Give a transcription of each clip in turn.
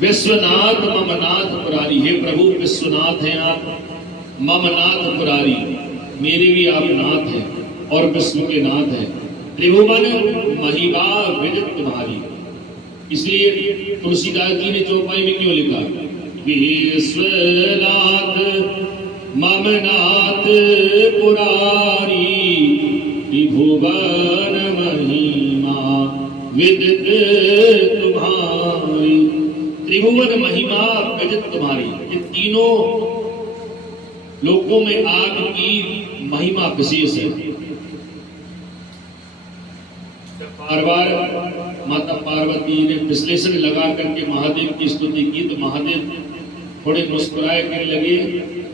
विश्वनाथ मम नाथ पुरारी, हे प्रभु विश्वनाथ हैं आप, मम नाथ पुरारी, मेरे भी आप नाथ हैं और विश्व के नाथ हैं। त्रिभुवन महिमा विदित तुम्हारी, इसलिए तुलसीदास जी ने चौपाई में क्यों लिखा, विश्वनाथ मम नाथ पुरारी, त्रिभुवन महिमा विदित तुम्हारी। त्रिभुवन महिमा विदित तुम्हारी, ये तीनों लोकों में आपकी महिमा विशेष है। बार बार माता पार्वती ने विश्लेषण लगा करके महादेव की स्तुति की तो महादेव थोड़े मुस्कुराए कहने लगे,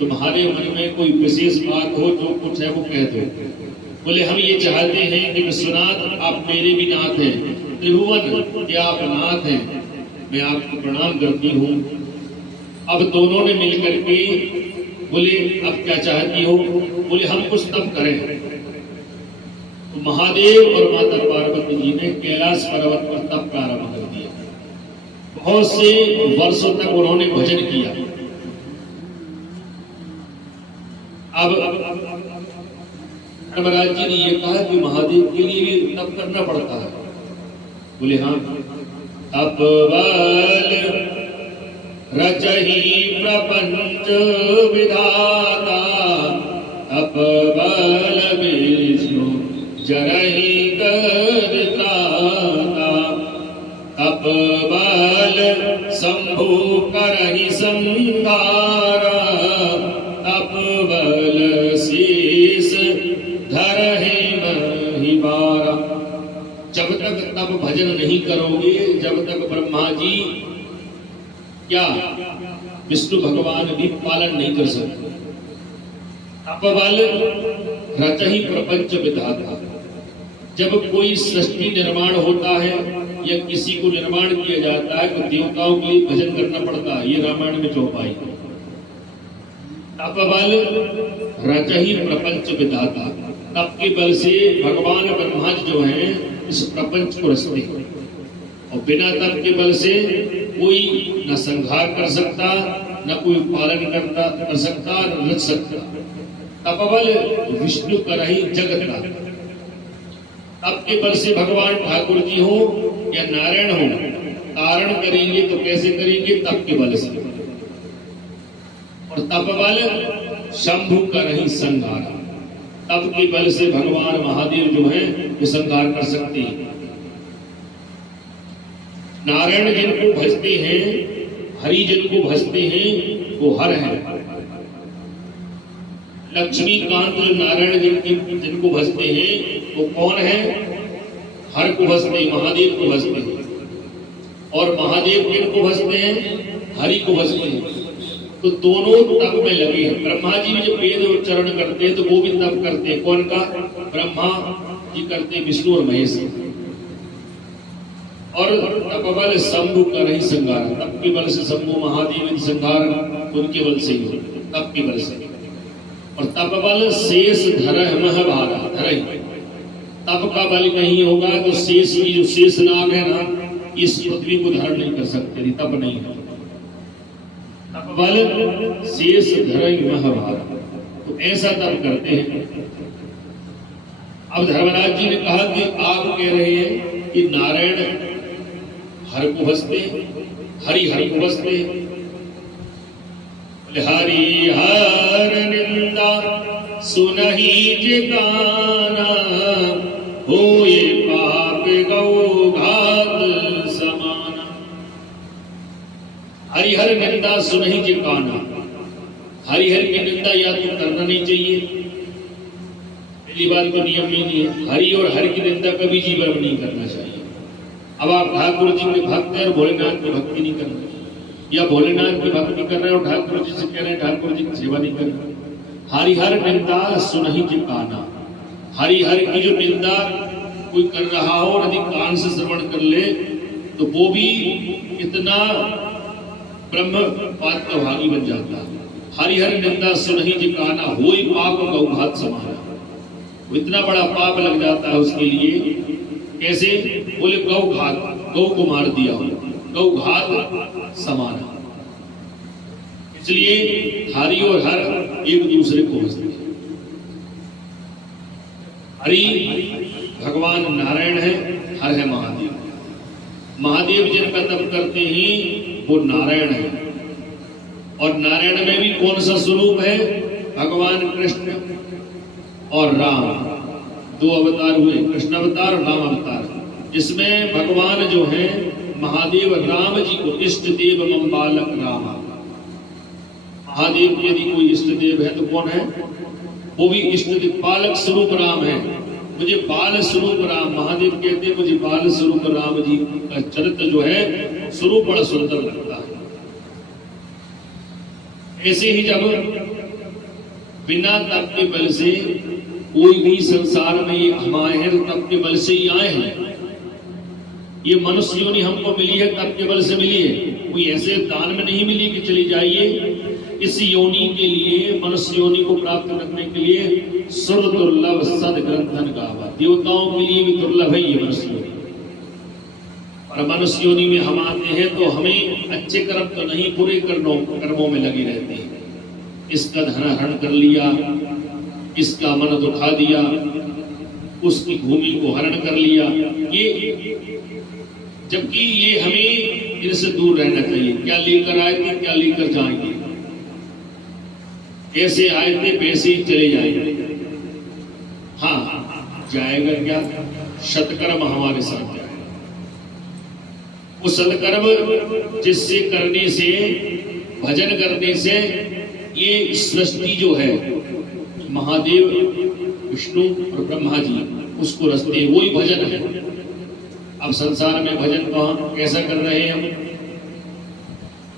तुम्हारे मन में कोई विशेष बात हो जो कुछ है वो कह दो। बोले हम ये चाहते हैं कि विश्वनाथ आप मेरे भी नाथ हैं, त्रिभुवन के आप नाथ हैं, मैं आपको प्रणाम करती हूँ। अब दोनों ने मिलकर के बोले अब क्या चाहती हो, बोले हम कुछ तप करें। तो महादेव और माता पार्वती जी ने कैलाश पर्वत पर तप प्रारंभ कर दिया। बहुत से वर्षों तक उन्होंने भजन किया। अब धर्मराज जी ने यह कहा कि महादेव के लिए भी तप करना पड़ता है। बोले हाँ, तप बल रचहि प्रपंच विधाता, तप बल विष्णु जरहि करता, तप बल शंभु करहि संहारा, तप बल शीस धरहि महिमारा। जब तक तप भजन नहीं करोगे, जब तक ब्रह्मा जी क्या विष्णु भगवान भी पालन नहीं कर सकते। तप बल रचहि प्रपंच विधाता, जब कोई सृष्टि निर्माण होता है या किसी को निर्माण किया जाता है तो देवताओं के लिए भजन करना पड़ता है। ये रामायण में चौपाई। तप बल रचहि प्रपंच विधाता, तप के बल से भगवान ब्रह्मा जो हैं इस प्रपंच को रचते हैं, और बिना तप के बल से कोई न संहार कर सकता, न कोई पालन कर सकता, न रच सकता। तपबल विष्णु करहि जगता, तप के बल से भगवान ठाकुर जी हो या नारायण हो, तारण करेंगे तो कैसे करेंगे, तप के बल से। और तपबल शंभु करहि संहार, तप के बल से भगवान महादेव जो है वो संहार कर सकते हैं। नारायण जिनको भजते हैं, हरि जिनको भजते हैं वो हर है। लक्ष्मीकांत जो नारायण जिनको भजते हैं वो कौन है, हर को भजते हैं, महादेव को भजते हैं। और महादेव जिनको भजते हैं, हरि को भजते हैं। तो दोनों तप में लगे हैं। ब्रह्मा जी भी जब वेद उच्चारण करते हैं तो वो भी तप करते हैं। कौन का, ब्रह्मा जी करते हैं, विष्णु और महेश। और तपबल शंभु करहि संहार, तप के बल से शंभु महादेव संहार उनके बल से ही, तप के बल से। और तपबल शेष धरह महाभारा, धरह तप का बल नहीं होगा तो शेष की जो शेष नाग है ना, इस पृथ्वी को धारण नहीं कर सकते, तप नहीं है। तपबल शेष धरह महाभारा, तो ऐसा तप करते हैं। अब धर्मराज जी ने कहा कि आप कह रहे हैं कि नारायण हर को भजते, हरि हर को भजते। हरि हर निंदा सुनहि जिगाना, होए पाप गौ घात समाना। हरिहर निंदा सुनहि जिगाना, हरिहर की निंदा या तो करना नहीं चाहिए, पहली बात तो नियम ही नहीं है। हरि और हर की निंदा कभी जीवन में नहीं करना चाहिए। अब आप ठाकुर जी के भक्त हैं और भोलेनाथ की भक्ति नहीं कर रहे, या भोलेनाथ की भक्ति कर रहे हैं और ठाकुर जी से कह रहे हैं ठाकुर जी की सेवा नहीं कर रहे। हरिहर निंदा सुनहि जिगाना, हरिहर की जो निंदा कोई कर रहा हो और यदि कान से श्रवण कर ले तो वो भी इतना ब्रह्म पात्र भागी बन जाता है। हरिहर निंदा सुनहि जिगाना, होई पाप गौघात समाना, इतना बड़ा पाप लग जाता है उसके लिए। कैसे, बोले गौ घात, गौ को मार दिया हो, गौघात समान। इसलिए हरि और हर एक दूसरे को हंसते हैं। हरि भगवान नारायण है, हर है महादेव। महादेव जिनका तप करते हैं वो नारायण है। और नारायण में भी कौन सा स्वरूप है? भगवान कृष्ण और राम, दो अवतार हुए, कृष्ण अवतार और राम अवतार। इसमें भगवान जो है महादेव राम जी को इष्ट देव मम बालक राम। महादेव यदि कोई इष्ट देव है तो कौन है? वो भी इष्ट देव बालक स्वरूप राम है। मुझे बाल स्वरूप राम, महादेव कहते हैं मुझे बाल स्वरूप राम जी का चरित्र जो है स्वरूप बड़ा सुंदर लगता है। ऐसे ही जब बिना तप के बल से कोई भी संसार में ये हम आए हैं तो तप के बल से ही आए हैं। ये मनुष्य योनि हमको मिली है तप के बल से मिली है, कोई ऐसे दान में नहीं मिली कि चली जाइए। इस योनि के लिए, मनुष्य योनि को प्राप्त करने के लिए सुर दुर्लभ सद ग्रंथन गावा। देवताओं के लिए भी दुर्लभ है ये मनुष्य योनि। और मनुष्य योनि में हम आते हैं तो हमें अच्छे कर्म तो नहीं, बुरे कर्मों में लगे रहते हैं। इसका धन हरण कर लिया, इसका मन दुखा दिया, उसकी भूमि को हरण कर लिया, ये जबकि ये हमें इनसे दूर रहना चाहिए। क्या लेकर आए थे, क्या लेकर जाएंगे, ऐसे आए थे वैसे ही चले जाएंगे। हाँ, जाएगा क्या? सत्कर्म हमारे साथ जाएगा। वो सत्कर्म जिससे करने से, भजन करने से ये सृष्टि जो है महादेव, विष्णु और ब्रह्मा जी उसको रचते हैं, वही भजन है। अब संसार में भजन कहाँ कैसा कर रहे हैं हम?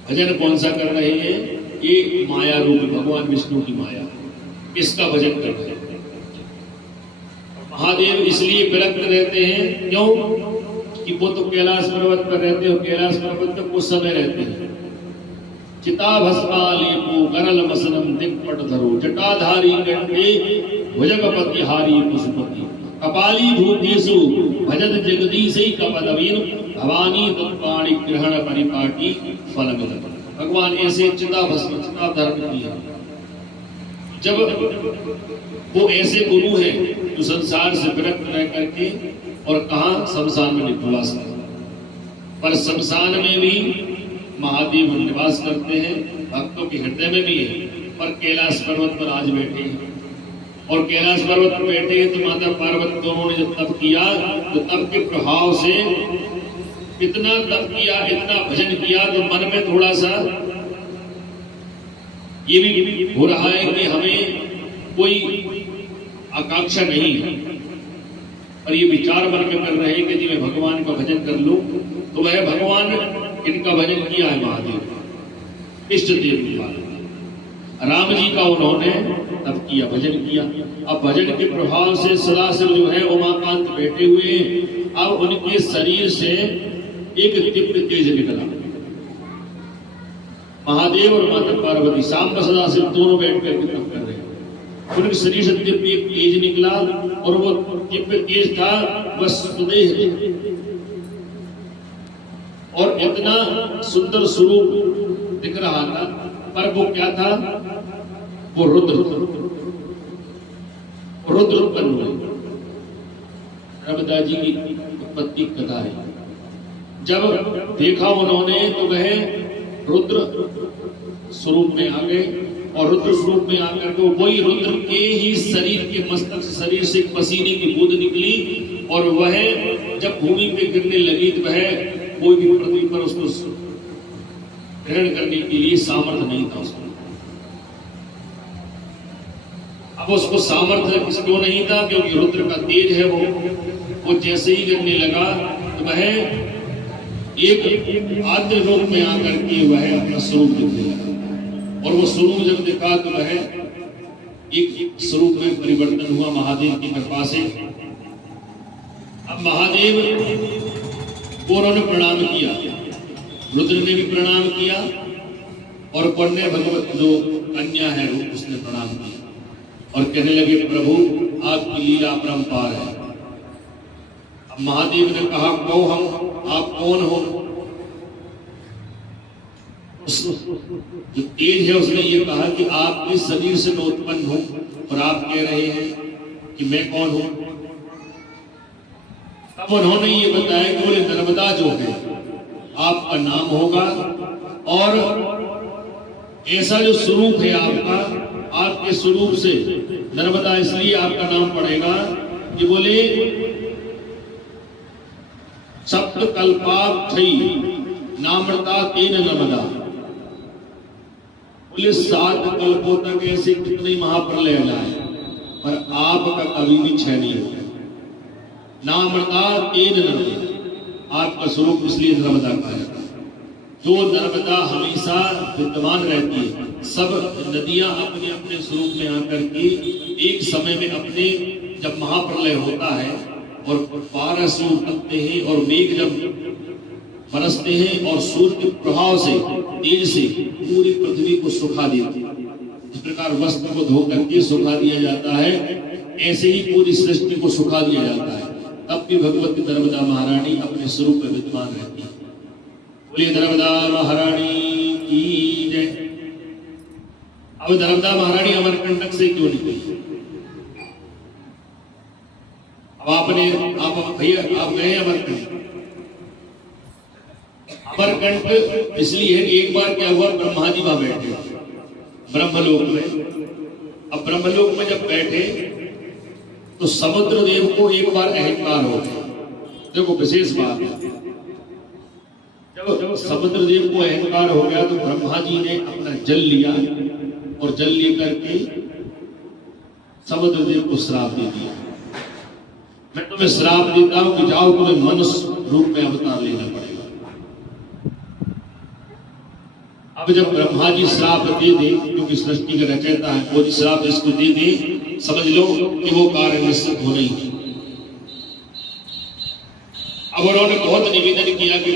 भजन कौन सा कर रहे हैं? ये माया रूप भगवान विष्णु की माया, इसका भजन कर रहे हैं। महादेव इसलिए विरक्त रहते हैं, क्यों? कि वो तो कैलाश पर्वत पर रहते हो, कैलाश पर्वत पर कुछ समय रहते हैं। चिता भस्मालेपो गरल मसनम दिक्पट धरो जटाधारी कंठे भुजगपति हारी पुष्पति कपाली भूतेषु भजत जगदीशै कपदवीन भवानी तत्पाणि ग्रहण परिपाटी फलमिद। भगवान ऐसे चिता भस्म, चिता धारण किया। जब वो ऐसे गुरु हैं जो संसार से विरक्त रह करके और कहा शमशान में निवास करते, पर शमशान में भी महादेव निवास करते हैं, भक्तों के हृदय में भी है। पर कैलाश पर्वत पर आज बैठे हैं, और कैलाश पर्वत पर बैठे हैं तो माता पार्वती दोनों ने जब तप किया तो तप के प्रभाव से इतना तप किया, इतना भजन किया, तो मन में थोड़ा सा ये भी हो रहा है कि हमें कोई आकांक्षा नहीं है, और ये विचार मन में कर रहे हैं कि जी मैं भगवान का भजन कर लूं। तो वह भगवान इनका भजन किया है महादेव, इष्ट देव राम जी का उन्होंने तब किया, भजन किया। अब भजन के प्रभाव से सदाशिव जो है उमाकांत बैठे हुए हैं। अब उनके शरीर से एक दिव्य तेज निकला। महादेव और माता पार्वती, सांब सदाशिव दोनों बैठ कर तप कर रहे हैं। उनके शरीर से दिव्य एक तेज निकला, और वो दिव्य तेज था वसुदेव, और इतना सुंदर स्वरूप दिख रहा था। पर वो क्या था? वो रुद्र उत्पन्न हुए। रविदास जी की उत्पत्ति कथा है। जब देखा उन्होंने तो वह रुद्र स्वरूप में आ गए, और रुद्र स्वरूप में आकर के वही रुद्र के ही शरीर के मस्तक शरीर से पसीने की बूंद निकली, और वह जब भूमि पे गिरने लगी तो वह कोई भी पृथ्वी पर उसको ग्रहण करने के लिए सामर्थ्य नहीं था उसको। अब उसको सामर्थ्य क्यों नहीं था? क्योंकि रुद्र का तेज है वो जैसे ही गिरने लगा तो वह एक आद्य रूप में आकर के वह अपना स्वरूप दिखने लगा, और वो स्वरूप जब देखा तो वह एक स्वरूप में परिवर्तन हुआ महादेव की कृपा से। अब महादेव को उन्होंने प्रणाम किया, रुद्र ने भी प्रणाम किया, और कन्या भगवत जो कन्या है उसने प्रणाम किया, और कहने लगे प्रभु आपकी लीला अपरंपार है। अब महादेव ने कहा कहो हम, आप कौन हो? जो तेज है उसने ये कहा कि आप इस शरीर से मैं उत्पन्न हूं और आप कह रहे हैं कि मैं कौन हूं। तब उन्होंने ये बताया कि बोले नर्मदा जो है आपका नाम होगा, और ऐसा जो स्वरूप है आपका, आपके स्वरूप से नर्मदा इसलिए आपका नाम पड़ेगा कि बोले सप्त कल्पाक्षयी नामृता तेन नर्मदा। बोले 7 कल्पों तक ऐसे कितने महाप्रलय लाए पर आपका कभी भी क्षय नहीं होगा। नामृता तेन नर्मदा, आपका स्वरूप इसलिए नर्मदा कहा जाता है। जो नर्मदा हमेशा विद्यमान रहती है, सब नदियां अपने अपने स्वरूप में आकर के एक समय में अपने, जब महाप्रलय होता है और पारा से उठते हैं और मेघ जब बरसते हैं और सूर्य के प्रभाव से तेज से पूरी पृथ्वी को सुखा देते हैं, इस प्रकार वस्त्र को धो करके सुखा दिया जाता है, ऐसे ही पूरी सृष्टि को सुखा दिया जाता है। तब भी भगवती नर्मदा महारानी अपने स्वरूप में विद्यमान रहती है। बोलिए नर्मदा महारानी की जय। अब नर्मदा महारानी अमरकंटक से क्यों निकली? अब आप भैया आप गए अमरकंटक। अमरकंटक इसलिए है कि एक बार क्या हुआ, ब्रह्मा जी वहां बैठे ब्रह्मलोक में। अब ब्रह्मलोक में जब बैठे तो समुद्र देव को एक बार अहंकार हो गया। देखो विशेष बात है, जब समुद्र देव को अहंकार हो गया तो ब्रह्मा जी ने अपना जल लिया और जल लेकर के समुद्र देव को श्राप दे दिया। मैं तुम्हें श्राप देता हूं कि जाओ, तुम्हें मनुष्य रूप में अवतार लेना पड़ेगा। अब जब ब्रह्मा जी श्राप दे दे, क्योंकि सृष्टि का रचयिता है, वो श्राप इसको दे दे, समझ लो कि वो कार्य निश्चित हो नहीं। अब उन्होंने बहुत निवेदन किया कि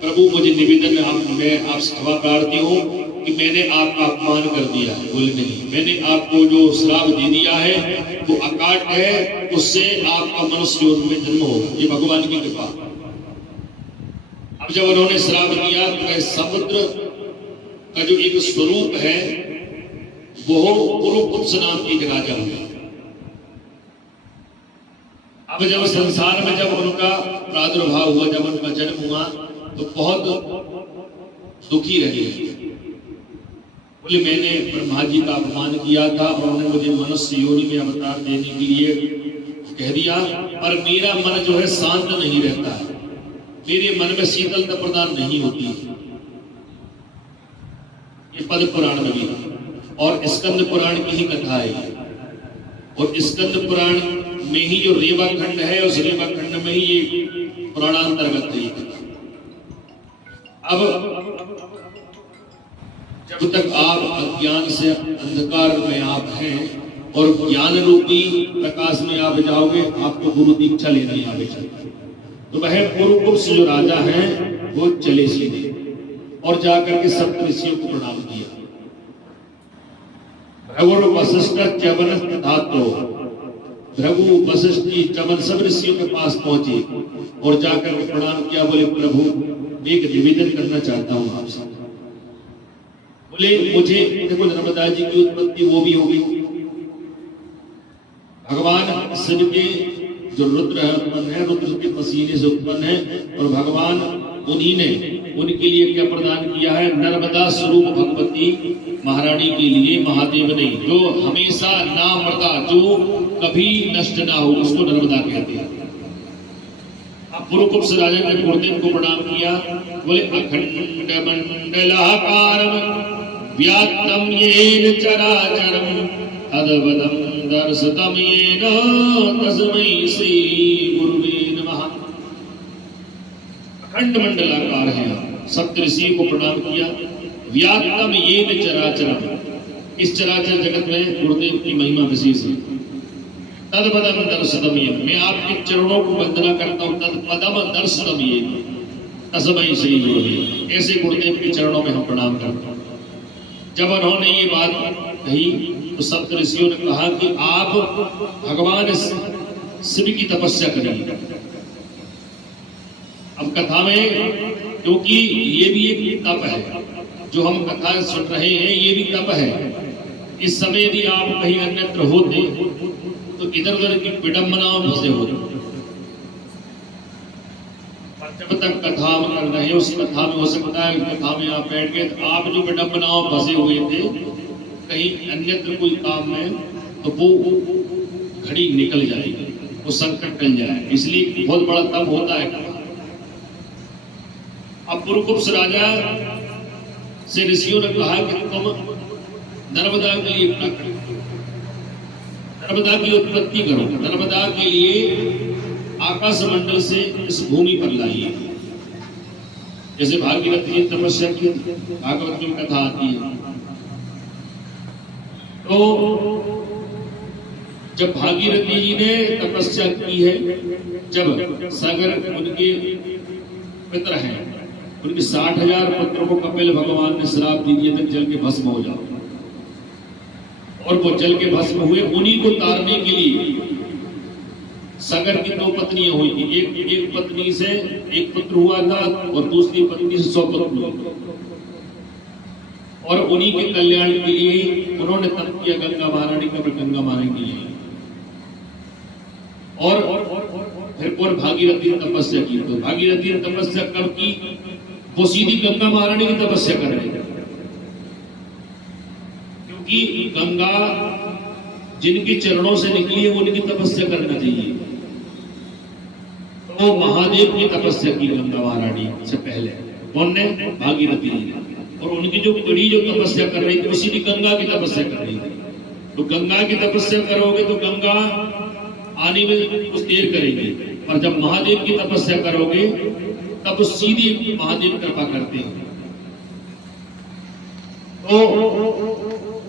प्रभु मुझे निवेदन है, मैं आपसे क्षमा प्रार्थी हूं कि मैंने आपका अपमान कर दिया है। बोले नहीं, मैंने आपको जो श्राप दे दिया है वो अकाट है, उससे आपका मनुष्य रूप में जन्म होगा, ये भगवान की कृपा। अब जब उन्होंने श्राप दिया तो समुद्र का जो एक स्वरूप है वो पुरुपुत्स नाम के एक राजा हुए। अब जब संसार में जब उनका प्रादुर्भाव हुआ, जब उनका जन्म हुआ तो बहुत दुखी रहे। बोले मैंने ब्रह्मा जी का अपमान किया था और उन्होंने मुझे मनुष्य योनि में अवतार देने के लिए कह दिया, पर मेरा मन जो है शांत नहीं रहता है, मेरे मन में शीतलता प्रदान नहीं होती। ये पद्म पुराण में भी और स्कंद पुराण की ही कथा है, और स्कंद पुराण में ही जो रेवा खंड है, उस रेवा खंड में ही ये पुराणांतर्गत है। अब जब तक आप अज्ञान से अंधकार में आप हैं और ज्ञान रूपी प्रकाश में आप जाओगे, आपको गुरु दीक्षा लेनी आवेगी। तो वह पुरुपुरुष जो राजा हैं वो चले सीधे और जाकर के सब ऋषियों को प्रणाम किया। भृगु वशिष्ठ च्यवन धातो, भृगु वशिष्ठ की च्यवन सब ऋषियों के पास पहुंचे और जाकर के प्रणाम किया। बोले प्रभु एक निवेदन करना चाहता हूं आपसे। बोले मुझे, देखो नर्मदा जी की उत्पत्ति वो भी हो गई, भगवान शिव के जो रुद्र है उत्पन्न है, रुद्र के पसीने से उत्पन्न है, और भगवान उन्हीं ने उनके लिए क्या प्रदान किया है, नर्मदा स्वरूप भगवती महारानी के लिए महादेव ने, जो हमेशा नामृता, जो कभी नष्ट ना हो, उसको नर्मदा कहते हैं। अब पुरुपुरुष राजा ने गुरुदेव को प्रणाम किया। बोले अखंड मंडलाकारम व्याप्तम येन चराचरम तद्वदं दर्शितम येन तस्मै श्री गुरुवे नमः। अखंड मंडलाकार है, सप्तऋषि को प्रणाम किया। व्याप्तम येन चराचरम, इस चराचर जगत में गुरुदेव की महिमा विशेष है। तद्पदम दर्शनम येन, मैं आपके चरणों को वंदना करता हूं। तद्पदम दर्शनम येन तस्मै श्री गुरुवे, ऐसे गुरुदेव के चरणों में हम प्रणाम करते हैं। जब उन्होंने ये बात कही तो सप्त ऋषियों ने कहा कि आप भगवान शिव की तपस्या करिए। अब कथा में, क्योंकि ये भी एक तप है, जो हम कथा सुन रहे हैं ये भी तप है। इस समय यदि आप कहीं अन्यत्र होते तो इधर उधर की विडंबनाओं में फंसे होते। जब तक कथा हम कर रहे हैं उस कथा में हो सकता है कथा में आप बैठ गए तो आप जो विडंबनाओं में फंसे हुए थे कहीं अन्यत्र कोई काम में, तो वो घड़ी निकल जाएगी, वो संकट टल जाए। इसलिए बहुत बड़ा तप होता है। अब पुरुकुप्स राजा से ऋषियों ने कहा कि तुम नर्मदा के लिए नर्मदा की उत्पत्ति करो, नर्मदा के लिए आकाश मंडल से इस भूमि पर लाइए। जैसे भागीरथी जी तपस्या की, भागवत में कथा आती है। तो जब भागीरथी जी ने तपस्या की है, जब सागर उनके पितर हैं, उनके 60,000 पुत्रों को कपिल भगवान ने श्राप दिए थे जल के भस्म हो जाओ, और वो जल के भस्म हुए। उन्हीं को तारने के लिए सागर की 2 पत्नियां हुई थी। एक पत्नी से एक पुत्र हुआ था और दूसरी पत्नी से 100 पुत्र हुए, और उन्हीं के कल्याण के लिए उन्होंने तप किया गंगा महारानी का, गंगा महारानी के लिए। और फिर और भागीरथी ने तपस्या की। तो भागीरथी ने तपस्या कब की? वो सीधी गंगा महारानी की तपस्या कर रहे थे, क्योंकि गंगा जिनके चरणों से निकली है वो उनकी तपस्या करना चाहिए। तो महादेव की तपस्या की गंगा महारानी से पहले। कौन ने? भागीरथी ने। और उनकी जो पीढ़ी जो तपस्या कर रही थी वो सीधी गंगा की तपस्या कर रही थी। तो गंगा की तपस्या करोगे तो गंगा आने में कुछ देर करेगी, और जब महादेव की तपस्या करोगे तब सीधी महादेव कृपा करते हैं। तो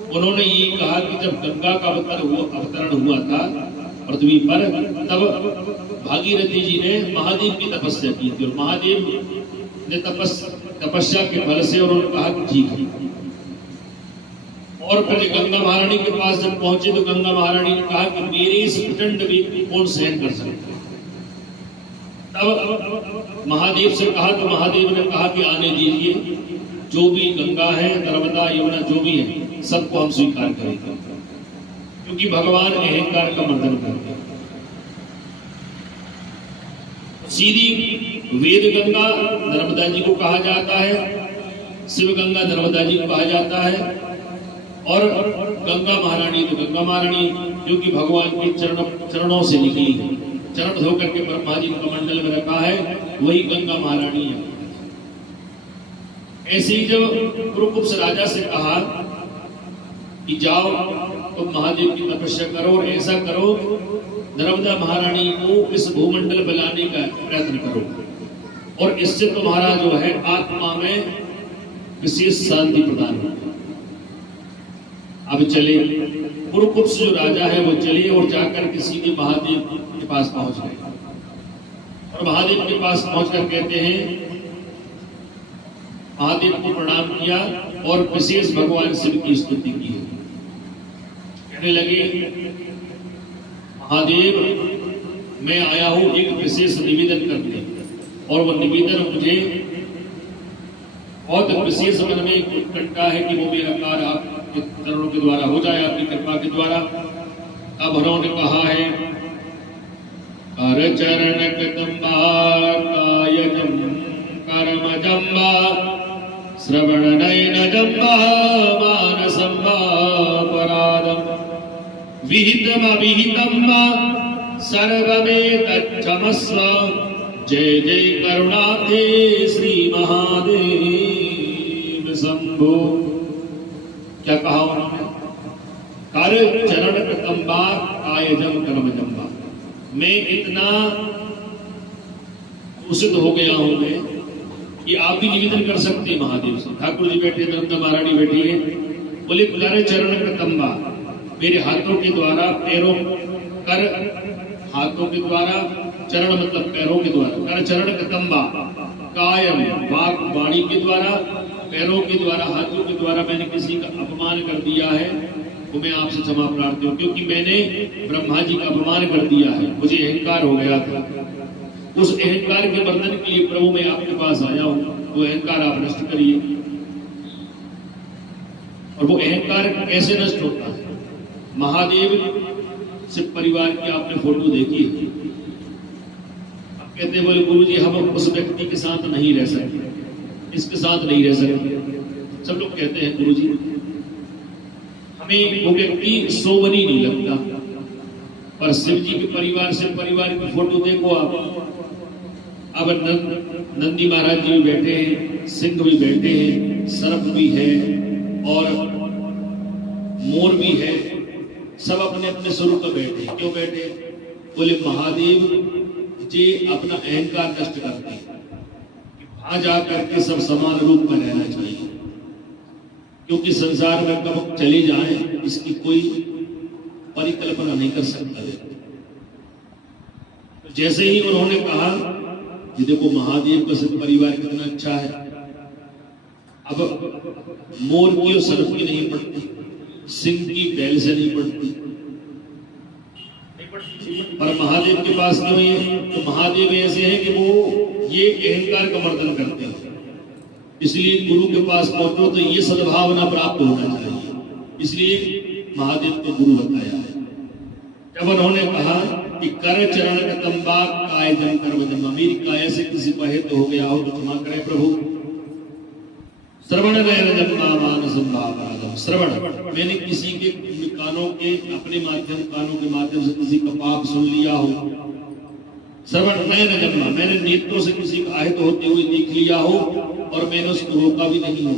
उन्होंने ये कहा कि जब गंगा का अवतरण हुआ था पृथ्वी पर, तब भागीरथी जी ने महादेव की तपस्या की थी, और महादेव ने तपस्या के फल से उन्होंने कहा कि ठीक है। और फिर गंगा महारानी के पास जब पहुंचे तो गंगा महारानी ने कहा कि मेरे इस प्रचंड वेग को कौन सहन कर सकता है। तब महादेव से कहा तो महादेव ने कहा कि आने दीजिए, जो भी गंगा है, नर्मदा, यमुना जो भी है सबको हम स्वीकार करेंगे, क्योंकि भगवान अहंकार का मर्दन करते हैं। सीधी वेद गंगा नर्मदा जी को कहा जाता है, शिव गंगा नर्मदा जी को कहा जाता है, और गंगा महारानी तो गंगा महारानी जो कि भगवान के चरणों से निकली है, चरण धोकर के ब्रह्मा जी को कमंडल में रखा है, वही गंगा महारानी है। ऐसे ही जब पुरुकुप्स राजा से कहा कि जाओ तुम महादेव की तपस्या करो और ऐसा करो नर्मदा महारानी को इस भूमंडल में लाने का प्रयत्न करो, और इससे तुम्हारा जो है आत्मा में विशेष शांति प्रदान हो। अब चले, पुरुकुप्स जो राजा है वो चले और जाकर के सीधे महादेव के पास पहुंच गए, और महादेव के पास पहुंचकर कहते हैं, महादेव को प्रणाम किया और विशेष भगवान शिव की स्तुति की। कहने लगे, महादेव मैं आया हूं एक विशेष निवेदन करने, और वो निवेदन मुझे बहुत विशेष मन में उत्कंठा है कि वो मेरा कार्य आपके चरणों के द्वारा हो जाए, आपकी कृपा के द्वारा। अब उन्होंने कहा है, कर चरण कदम्बा कायजम कर्म जम्बा श्रवण नयन जम्बा मानसम्बा परादम विहितम अविहितम सर्वमेतच्छमस्व जय जय करुणाते श्री महादेव शंभो। क्या कहा उन्होंने? कर चरण कदम्बा कायजम कर्म जम्बा। मैं इतना दूषित हो गया हूं मैं कि आप भी निवेदन कर सकते हैं महादेव से। ठाकुर जी बैठे, नर्मदा महारानी बैठी है, बोले कर चरण कदम्बा, मेरे हाथों के द्वारा, पैरों कर हाथों के द्वारा, चरण मतलब पैरों के द्वारा, कर चरण कदम्बा कायम वाक वाणी के द्वारा, पैरों के द्वारा, हाथों के द्वारा मैंने किसी का अपमान कर दिया है तो मैं आपसे क्षमा प्रार्थी हूँ, क्योंकि मैंने ब्रह्मा जी का अपमान कर दिया है, मुझे अहंकार हो गया था। उस अहंकार के वर्धन के लिए प्रभु मैं आपके पास आया हूँ, वो अहंकार आप नष्ट करिए। और वो अहंकार कैसे नष्ट होता है? महादेव से परिवार की आपने फोटो देखी, अब कहते बोले गुरुजी हम उस व्यक्ति के साथ नहीं रह सकते, इसके साथ नहीं रह सकते। सब लोग कहते हैं गुरुजी हमें वो व्यक्ति सोवनी नहीं लगता, पर शिव जी के परिवार से परिवार की फोटो देखो आप। अब नंदी महाराज जी भी बैठे हैं, सिंह भी बैठे हैं, सर्प भी है और मोर भी है, सब अपने अपने स्वरूप में बैठे। क्यों बैठे? बोले महादेव जी अपना अहंकार नष्ट करते हैं, वहां जाकर के सब समान रूप में रहना चाहिए, क्योंकि संसार में कब चले जाए इसकी कोई परिकल्पना नहीं कर सकता। तो जैसे ही उन्होंने कहा कि देखो महादेव का सिर्फ परिवार कितना अच्छा है, अब मोर की और सर्प की नहीं पड़ती, सिंह की बैल से नहीं पड़ती, पर महादेव के पास क्यों है? तो महादेव ऐसे हैं कि वो ये अहंकार का मर्दन करते हैं। इसलिए गुरु के पास पहुंचो तो ये सद्भावना प्राप्त होना चाहिए, इसलिए महादेव को गुरु बताया है। जब उन्होंने कहा कि कर चरण कतंबा काय जन कर्म जन्म, मेरी काया से किसी को हित हो गया हो तो क्षमा करें प्रभु। श्रवण नयन जन्मा मान संभावना, श्रवण मैंने किसी के कानों के अपने माध्यम कानों के माध्यम से किसी का पाप सुन लिया हो। श्रवण नयन जन्मा, मैंने नेत्रों से किसी का आहित होते हुए देख लिया हो और मैंने उसको रोका भी नहीं हो,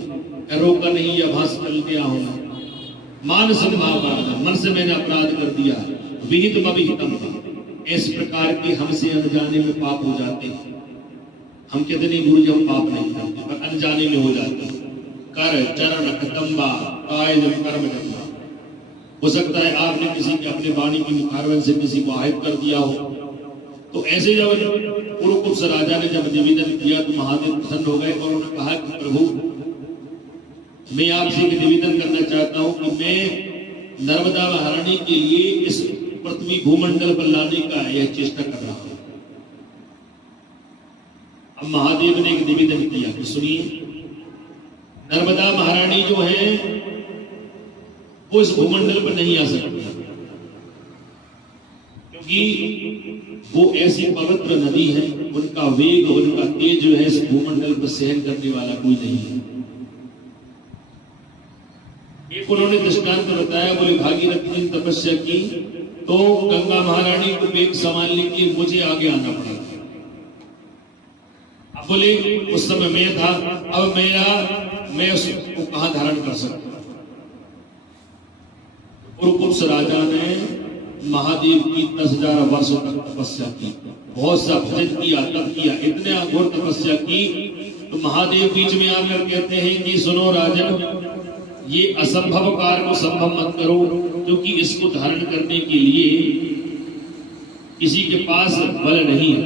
रोका नहीं या भास चल गया हो। मान संभावना, मन से मैंने अपराध कर दिया। विहित अविहितम, इस प्रकार के हमसे अनजाने में पाप हो जाते हैं। हम कहते नहीं गुरु जी हम पाप नहीं करते, पर अनजाने में हो जाते हैं। कर चरण कतंबा काय जन कर्म जन्मा, हो सकता है आपने किसी के अपने वाणी की मुखारवन से किसी को आहित कर दिया हो। तो ऐसे जब कुरुकुब्ज राजा ने जब निवेदन किया तो महादेव प्रसन्न हो गए और उन्होंने कहा कि प्रभु मैं आपसे निवेदन करना चाहता हूं कि मैं नर्मदा महारानी के लिए इस पृथ्वी भूमंडल पर लाने का यह चेष्टा कर रहा हूं। अब महादेव ने एक निवेदन किया कि सुनिए, नर्मदा महारानी जो है वो इस भूमंडल पर नहीं आ सकती, क्योंकि वो ऐसी पवित्र नदी है, उनका वेग उनका तेज जो है इस भूमंडल पर सहन करने वाला कोई नहीं है। एक उन्होंने दृष्टांत बताया, बोले भागीरथी ने तपस्या की तो गंगा महारानी को वेग संभालने के लिए मुझे आगे आना पड़ा। अब बोले उस समय मैं था, अब मैं उसको कहां धारण कर सकता। कुरुकुब्ज राजा ने महादेव की 10,000 वर्षों तक तपस्या की, बहुत सा भजन किया, तप किया, इतने घोर तपस्या की। तो महादेव बीच में आकर कहते हैं कि सुनो राजन, ये असंभव कार्य को संभव मत करो, क्योंकि इसको धारण करने के लिए किसी के पास बल नहीं है।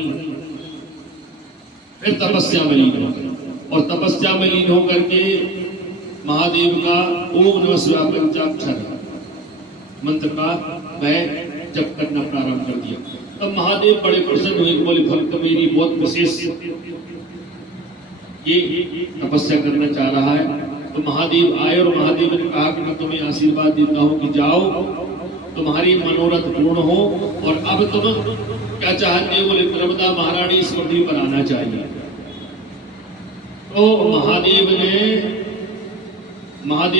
फिर तपस्या में लीन हो गए और तपस्या में लीन होकर के महादेव का ओम नमः शिवाय पंचाक्षर मंत्र का वह जप करना प्रारंभ कर दिया। तब महादेव बड़े प्रसन्न हुए, बोले भक्त मेरी बहुत विशेष ये तपस्या करना चाह रहा है। तो महादेव आए और महादेव ने कहा कि मैं तुम्हें आशीर्वाद देता हूं कि जाओ तुम्हारी मनोरथ पूर्ण हो, और अब तुम क्या चाहते हो? बोले नर्मदा महारानी इस पृथ्वी पर आना चाहिए। तो महादेव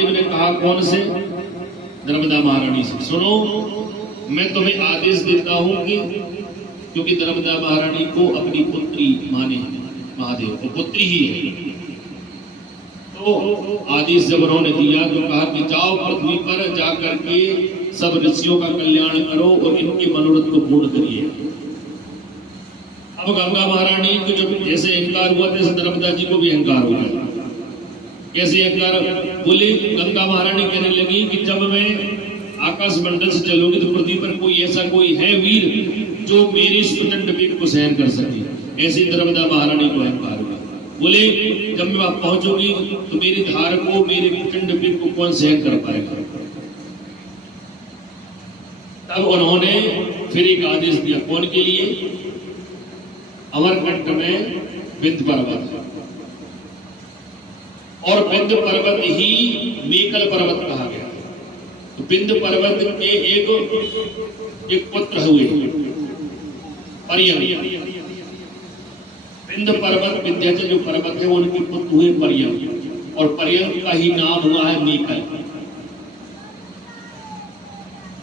ने कहा कौन से? नर्मदा महारानी से। सुनो, मैं तुम्हें आदेश देता हूं कि क्योंकि नर्मदा महारानी को अपनी पुत्री माने महादेव, तो पुत्री ही है। तो आदेश जब उन्होंने दिया तो कहा कि जाओ पृथ्वी पर जाकर के सब ऋषियों का कल्याण करो और इनके मनोरथ को पूर्ण करिए। अब गंगा महारानी को जब जैसे अहंकार हुआ तैसे नर्मदा जी को भी अहंकार हो गया। कैसे अहंकार? बोले गंगा महारानी कहने लगी कि जब मैं आकाश मंडल से चलूंगी तो पृथ्वी पर कोई ऐसा कोई है वीर जो मेरे इस प्रचंड वेग को सहन कर सके। ऐसी नर्मदा महारानी को अहंकार हुआ। बोले जब मैं वहां पहुंचूंगी तो मेरी धार को, मेरे प्रचंड वेग को कौन सहन कर पाएगा? तब उन्होंने फिर एक आदेश दिया, कौन के लिए? अमरकंटक में विंध्य पर्वत, और विंध्य पर्वत ही मेकल पर्वत कहा गया। तो विंध्य पर्वत के एक पुत्र हुए पर्यंक। विंध्य पर्वत विंध्याचल जो पर्वत है उनके पुत्र हुए पर्यंक, और पर्यंक का ही नाम हुआ है मेकल।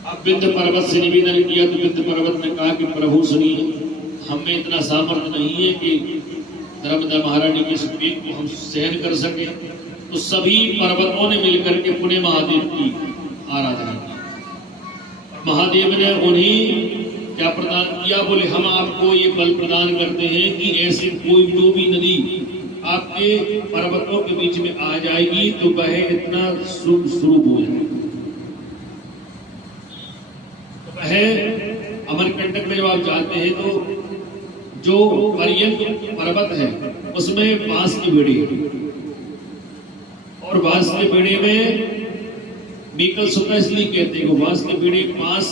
अब विंध्य पर्वत से निवेदन किया तो विंध्य पर्वत ने कहा कि प्रभु सुनिए, हमें इतना सामर्थ्य नहीं है कि नर्मदा महारानी के इस वेग को हम सहन कर सके। तो सभी पर्वतों ने मिलकर के पुणे महादेव की आराधना की। महादेव ने उन्हें क्या प्रदान किया? बोले हम आपको ये बल प्रदान करते हैं कि ऐसे कोई जो भी नदी आपके पर्वतों के बीच में आ जाएगी तो वह इतना स्वरूप हो जाएगा। तो वह अमरकंटक में जब आप जाते हैं तो जो पर्यंक पर्वत है उसमें बांस की बेड़ी है, और बांस के बेड़े में मेकल सुता इसलिए कहते हैं कि बांस के बेड़े बांस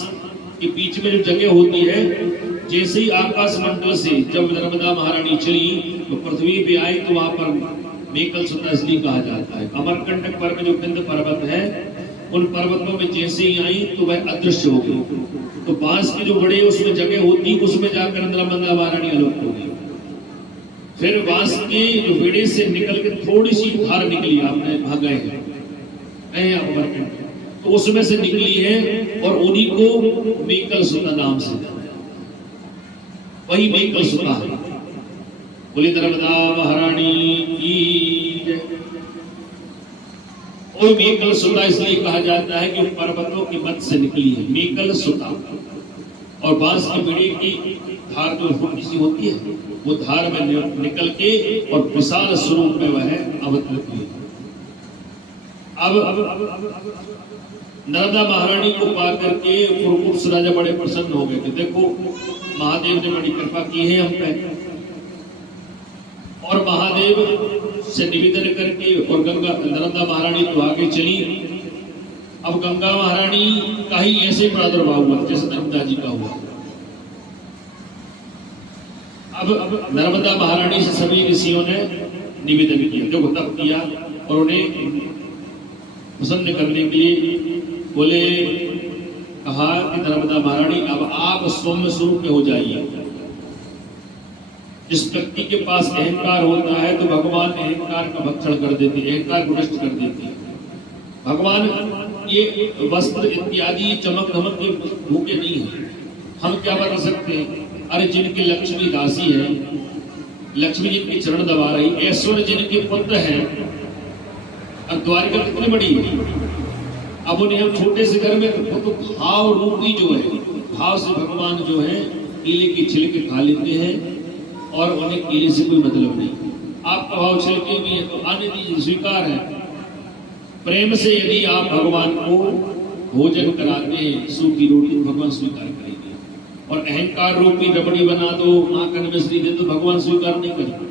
के बीच में जो जगह होती है, जैसे ही आकाश मंडल से जब नर्मदा महारानी चली तो पृथ्वी पे आई तो वहां पर मेकल सुता इसलिए कहा जाता है। अमरकंटक पर्वत जो विंध्य पर्वत है उन पर्वतों में जैसे ही आई तो वह अदृश्य हो गई। तो बांस के जो बड़े उसमें जगह होती, उसमें जाकर नर्मदा महारानी अलग हो गई। फिर बांस के जो बेड़े से निकल के थोड़ी सी धार निकली, आपने वहां गए अमरकंटक, तो उसमें से निकली है और उन्हीं को मेकल सुता नाम से वही मेकल सुता है। बोली नर्मदा महारानी की जय। और मेकल सुता इसलिए कहा जाता है कि पर्वतों के मध्य से निकली है मेकल सुता, और बांस की बेड़े की धार जो छोटी सी होती है वो धार में निकल के और विशाल स्वरूप में वह अवतरित हुई। अब नर्मदा महारानी को पा करके कुरुकुब्स राजा बड़े प्रसन्न हो गए कि देखो महादेव ने बड़ी कृपा की है हम पे, और महादेव से निवेदन करके और गंगा नर्मदा महारानी तो आगे चली। अब गंगा महारानी का ही ऐसे प्रादुर्भाव हुआ जैसे नर्मदा जी का हुआ। अब नर्मदा महारानी से सभी ऋषियों ने निवेदन किया, जो तप किया, और उन्हें प्रसन्न करने के लिए बोले कहा कि नर्मदा महारानी अब आप सौम्य स्वरूप में हो जाइए। जिस व्यक्ति के पास अहंकार होता है तो भगवान अहंकार का भक्षण कर देते हैं, अहंकार को नष्ट कर देते हैं। भगवान ये वस्त्र इत्यादि चमक धमक के भूखे नहीं है। हम क्या बता सकते हैं? अरे जिनकी लक्ष्मी दासी है, लक्ष्मी जिनके चरण दबा रही, ऐश्वर्य जिनके पुत्र हैं, और द्वारिका कितनी बड़ी है। अब उन्हें हम छोटे से घर में तो भाव रूपी जो है, भाव से भगवान जो है केले के छिलके खा लेते हैं और उन्हें केले से कोई मतलब नहीं। आपका भाव छिलके भी है तो आने दीजिए, स्वीकार है। प्रेम से यदि आप भगवान को भोजन कराते हैं सूखी रोटी तो भगवान स्वीकार करेंगे, और अहंकार रूपी रबड़ी बना दो, माखन मिश्री दे तो भगवान स्वीकार नहीं करेंगे।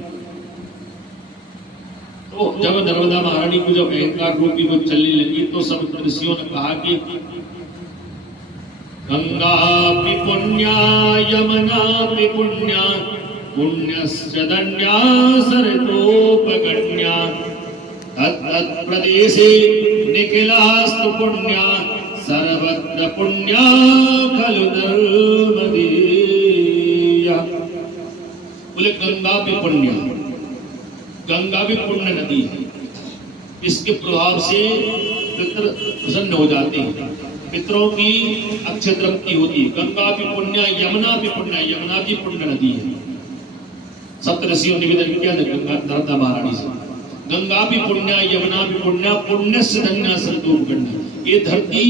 तो जब नर्मदा महारानी को जब अहंकार रूपी वो चलने लगी तो सब ऋषियों ने कहा कि गंगा भी पुण्या यमुना भी पुण्या पुण्यश्चदन्या सरतोपगण्या तत् प्रदेशे निखिलास्तु पुण्या सर्वत्र पुण्या खलु नर्मदेया। बोले गंगा भी पुण्या, गंगा भी पुण्य नदी है। इसके प्रभाव से पितृ प्रसन्न हो जाते हैं, पितरों की अक्षय तृप्ति होती है। गंगा भी पुण्य, यमुना भी पुण्य, यमुना भी पुण्य नदी है। सप्तऋषियों ने निवेदन किया नर्मदा महारानी से, गंगा भी पुण्य, यमुना भी पुण्य, पुण्य से धन्य सरतोपगण्य। ये धरती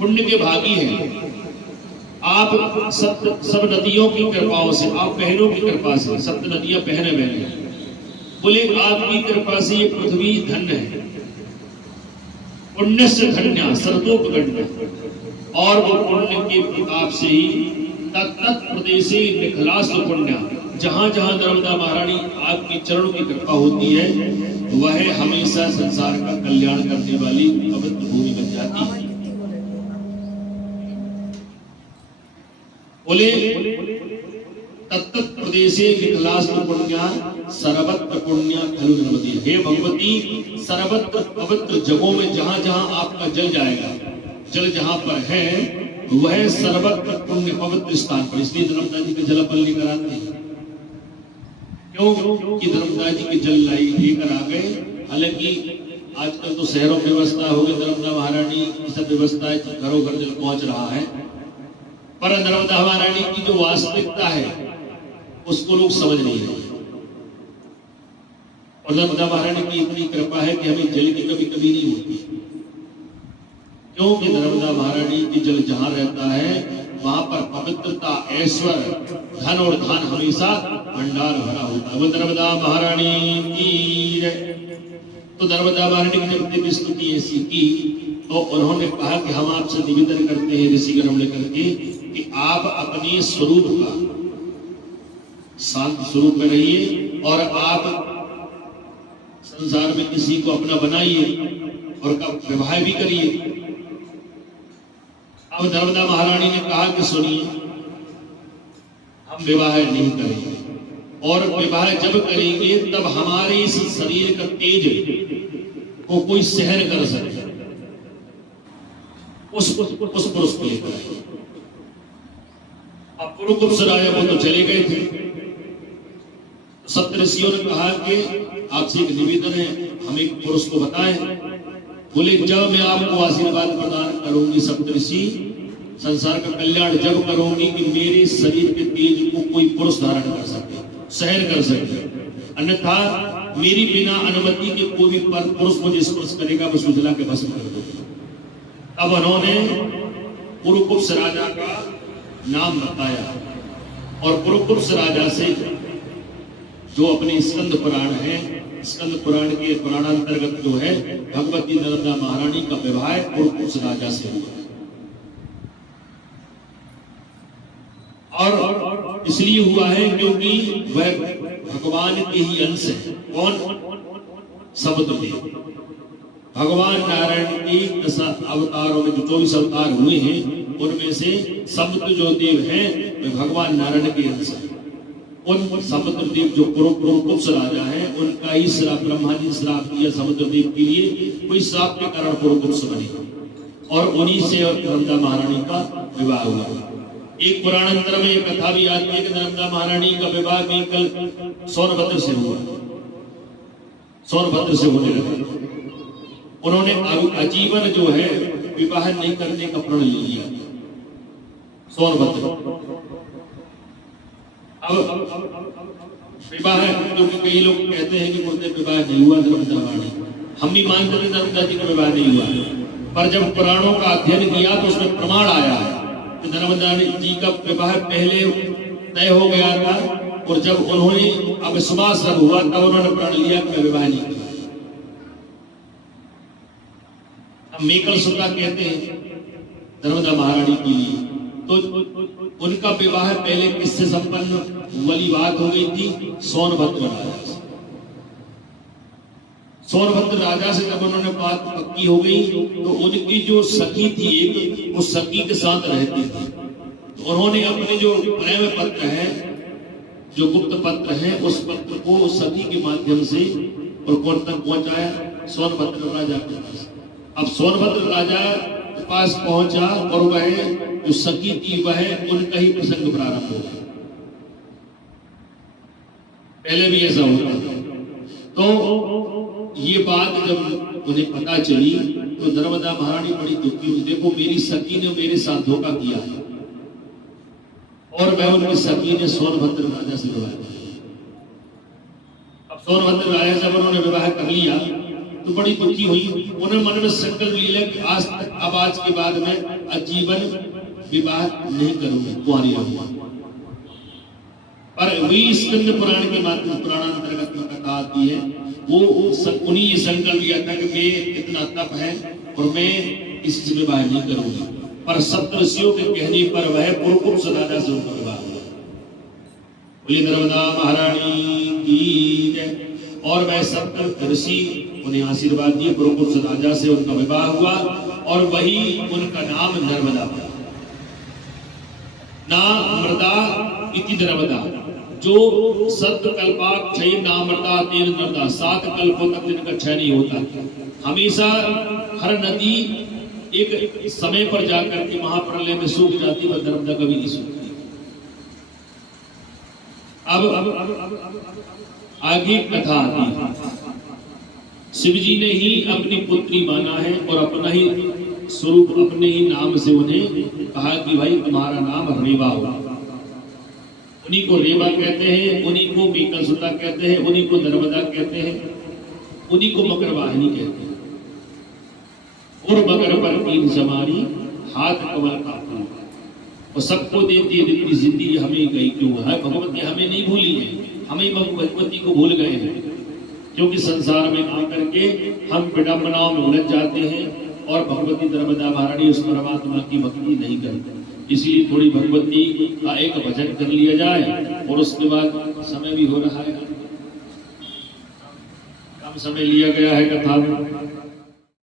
पुण्य के भागी है। आप सब नदियों की कृपाओं से, आप बहनों की कृपा से, सप्त नदियां बहने बहने, बोले आपकी कृपा से ये पृथ्वी धन्य है। पुण्य से धन्य सरतोपगण्य, और वो पुण्य के प्रताप से ही तत्त प्रदेशे निखिलास्तु पुण्य, जहां जहां नर्मदा महारानी आपके चरणों की कृपा होती है वह हमेशा संसार का कल्याण करने वाली पवित्र भूमि बन जाती है। बोले तत्त प्रदेशे विकलास्त पुण्या सर्वत्र पुण्या खलु नर्मदे। हे भगवती, सर्वत्र पवित्र जगहों में जहां जहां आपका जल जाएगा, जल जहां पर है वह सर्वत्र पुण्य पवित्र स्थान पर। इसलिए नर्मदा जी के जल अपन लेकर आते हैं। क्यों कि नर्मदा जी के जल लेकर आ गए। हालांकि आजकल तो शहरों में व्यवस्था हो गई, नर्मदा महारानी की सब व्यवस्था है, घरों घर जल पहुंच रहा है, पर नर्मदा महारानी की जो वास्तविकता है उसको लोग समझ नहीं रहे। और नर्मदा महारानी की इतनी कृपा है कि हमें जल की कभी कभी नहीं होती, क्योंकि नर्मदा महारानी की जल जहां रहता है वहां पर पवित्रता, ऐश्वर्य, धन और धान हमेशा भंडार भरा होता है। वो नर्मदा महारानी की जय। तो नर्मदा महारानी की जब देव स्तुति ऐसी की तो उन्होंने कहा कि हम आपसे निवेदन करते हैं ऋषिगण लेकर के कि आप अपने स्वरूप का शांत स्वरूप में रहिए और आप संसार में किसी को अपना बनाइए और का विवाह भी करिए। अब नर्मदा महारानी ने कहा कि सुनिए, हम विवाह नहीं करेंगे, और विवाह जब करेंगे तब हमारे इस शरीर का तेज को कोई सहन कर सके, उस पुरुष को लेकर। अब पुरुकुब्ज राजा वो तो चले गए थे। सप्तऋषियों ने कहा कि आपसे एक निवेदन है, हम एक पुरुष को बताएं। बोले, जब मैं आपको आशीर्वाद प्रदान करूंगी सप्तऋषि, संसार का कल्याण जब करूंगी कि मेरे शरीर के तेज को कोई पुरुष धारण कर सके, सहन कर सके, अन्यथा मेरी बिना अनुमति के कोई भी पुरुष मुझे स्पर्श करेगा मैं सुजला के भस्म कर दूंगा। अब उन्होंने पुरुकुब्ज राजा का नाम बताया और पुरुकुब्ज राजा से जो अपने स्कंद पुराण है, स्कंद पुराण के पुराणांतर्गत जो है भगवती नर्मदा महारानी का विवाह पुरुकुब्ज राजा से हुआ। और इसलिए हुआ है क्योंकि वह भगवान के ही अंश है। कौन? समुद्रदेव। भगवान नारायण के 10 अवतारों में जो 24 अवतार हुए हैं उनमें से समुद्र जो देव हैं वे भगवान नारायण के अंश है। उन समुद्रदेव जो पुरुकुब्ज राजा है उनका ही श्राप, ब्रह्मा जी श्राप दिया समुद्रदेव के लिए, कोई श्राप के कारण पुरुकुब्ज बने और उन्हीं से और नर्मदा महारानी का विवाह हुआ। एक पुराणांतर में एक कथा भी आती है कि नर्मदा महारानी का विवाह कल सोनभद्र से हुआ, सोनभद्र से होने लगा। उन्होंने आजीवन जो है विवाह नहीं करने का प्रण लिया सोनभद्र। अब विवाह, क्योंकि कई लोग कहते हैं कि मुझे विवाह नहीं हुआ नर्मदा महारानी, हम भी मानते थे नर्मदा जी का विवाह नहीं हुआ, पर जब पुराणों का अध्ययन किया तो उसमें प्रमाण आया है कि नर्मदा जी का विवाह पहले तय हो गया था और जब उन्होंने अविश्वास जब हुआ तब उन्होंने प्रण लिया कि मैं विवाह नहीं किया। अब मेकल सुता कहते हैं नर्मदा महारानी के लिए, तो उनका विवाह पहले किससे संपन्न वाली बात हो गई थी? सोनभद्र राजा से। सोनभद्र राजा से जब उन्होंने बात पक्की हो गई तो उनकी जो सखी थी एक, वो सखी के साथ रहती थी, तो उन्होंने अपने जो प्रेम पत्र है, जो गुप्त पत्र है, उस पत्र को सखी के माध्यम से और कौन तक पहुंचाया? सोनभद्र राजा के पास। अब सोनभद्र राजा के पास पहुंचा और वह जो सखी थी वह उनका ही प्रसंग प्रारंभ हो गया। पहले भी ऐसा होता था। तो ये बात जब उन्हें पता चली तो नर्मदा महारानी बड़ी दुखी हुई। देखो, मेरी सखी ने मेरे साथ धोखा किया है और मैं उनकी सखी ने सोनभद्र राजा से विवाह किया। अब सोनभद्र राजा जब उन्होंने विवाह कर लिया तो बड़ी दुखी हुई। उन्होंने मन में संकल्प लिया कि आज तक, अब आज के बाद में आजीवन विवाह नहीं करूंगी, कुंवारी रहूंगा। पर वही स्कंद पुराण के माध्यम पुराणांतर्गत में कथा आती है, वो उन्हीं ये संकल्प लिया था कि मैं इतना तप है और मैं किसी से विवाह नहीं करूंगा। पर सप्तऋषियों के कहने पर वह पुरुकुब्ज राजा से उनका विवाह हुआ। बोली नर्मदा महारानी की जय। और वह सप्तऋषि उन्हें आशीर्वाद दिए, पुरुकुब्ज राजा से उनका विवाह हुआ और वही उनका नाम नर्मदा पड़ा। ना मृदा इति नर्मदा, जो सत्य कल्पाक्षय नामृता तेन नृता, 7 कल्पों तक जिनका क्षय नहीं होता। हमेशा हर नदी एक समय पर जाकर के महाप्रलय में सूख जाती, वह नर्मदा कभी नहीं सूखती। अब आगे कथा आती है। शिव जी ने ही अपनी पुत्री माना है और अपना ही स्वरूप, अपने ही नाम से उन्हें कहा कि भाई तुम्हारा नाम रेवा होगा। उन्हीं को रेवा कहते हैं, उन्हीं को मेकलसुता कहते हैं, उन्हीं को नर्मदा कहते हैं, उन्हीं को मकरवाहिनी कहते हैं। और मकर पर तीन समारी, हाथ कमल का फूल, और सबको देती है इतनी जिंदगी, हमें गई क्यों है? भगवती हमें नहीं भूली है, हमें भगवती को भूल गए हैं, क्योंकि संसार में आकर के हम विडंबनाओं में उलझ जाते हैं और भगवती नर्मदा महारानी उस परमात्मा की भक्ति नहीं करते। इसलिए थोड़ी भगवती का एक भजन कर लिया जाए, और उसके बाद समय भी हो रहा है, कम समय लिया गया है कथा में।